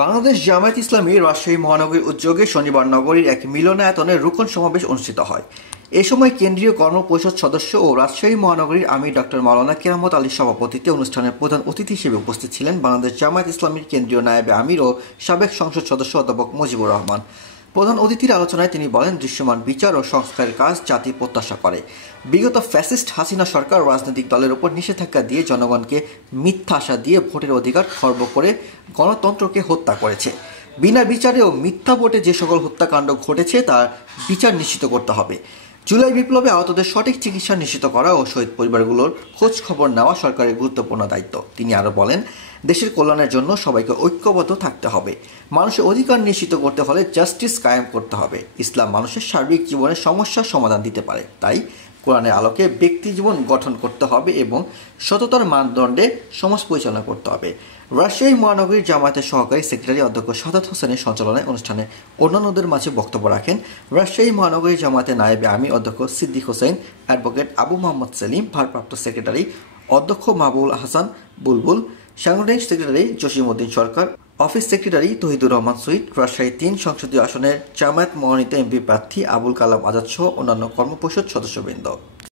বাংলাদেশ জামায়াত ইসলামী রাজশাহী মহানগরীর উদ্যোগে শনিবার নগরীর এক মিলনায়তনে রুকন সমাবেশ অনুষ্ঠিত হয়। এ সময় কেন্দ্রীয় কর্মপরিষদ সদস্য ও রাজশাহী মহানগরীর আমির ডক্টর মাওলানা কেরামত আলীর সভাপতিত্বে অনুষ্ঠানের প্রধান অতিথি হিসেবে উপস্থিত ছিলেন বাংলাদেশ জামায়াত ইসলামীর কেন্দ্রীয় নায়েবে আমির ও সাবেক সংসদ সদস্য অধ্যাপক মুজিবুর রহমান। প্রধান অতিথির আলোচনায় তিনি বলেন, দৃশ্যমান বিচার ও সংস্কারের কাজ জাতি প্রত্যাশা করে। বিগত ফ্যাসিস্ট হাসিনা সরকার রাজনৈতিক দলের উপর নিষেধাজ্ঞা দিয়ে জনগণকে মিথ্যা আশা দিয়ে ভোটের অধিকার খর্ব করে গণতন্ত্রকে হত্যা করেছে। বিনা বিচারে ও মিথ্যা ভোটে যে সকল হত্যাকাণ্ড ঘটেছে তার বিচার নিশ্চিত করতে হবে। জুলাই বিপ্লবে আহতদের সঠিক চিকিৎসা নিশ্চিত করা ও শহীদ পরিবারগুলোর খোঁজ খবর নেওয়া সরকারের গুরুত্বপূর্ণ দায়িত্ব। তিনি আরও বলেন, দেশের কল্যাণের জন্য সবাইকে ঐক্যবদ্ধ থাকতে হবে। মানুষের অধিকার নিশ্চিত করতে হলে জাস্টিস কায়েম করতে হবে। ইসলাম মানুষের সার্বিক জীবনের সমস্যার সমাধান দিতে পারে, তাই কোরআনের আলোকে ব্যক্তি জীবন গঠন করতে হবে এবং সততার মানদণ্ডে সমাজ পরিচালনা করতে হবে। রাজশাহী মহানগরীর জামায়াতের সহকারী সেক্রেটারি অধ্যক্ষ সাদাত হোসেনের সঞ্চালনায় অনুষ্ঠানে অন্যান্যদের মাঝে বক্তব্য রাখেন রাজশাহী মহানগরীর জামায়াতের নায়েবে আমির অধ্যক্ষ সিদ্দিক হোসেন, অ্যাডভোকেট আবু মোহাম্মদ সেলিম, ভারপ্রাপ্ত সেক্রেটারি অধ্যক্ষ মাহবুবুল হাসান বুলবুল, সাংগঠনিক secretary Jasimuddin Sarkar, office secretary Tohidur Rahman Sweet, Rajshahi ৩ সংসদীয় আসনের জামায়াত মনোনীত এমপি প্রার্থী আবুল কালাম আজাদ সহ অন্যান্য কর্মপরিষদ সদস্যবৃন্দ।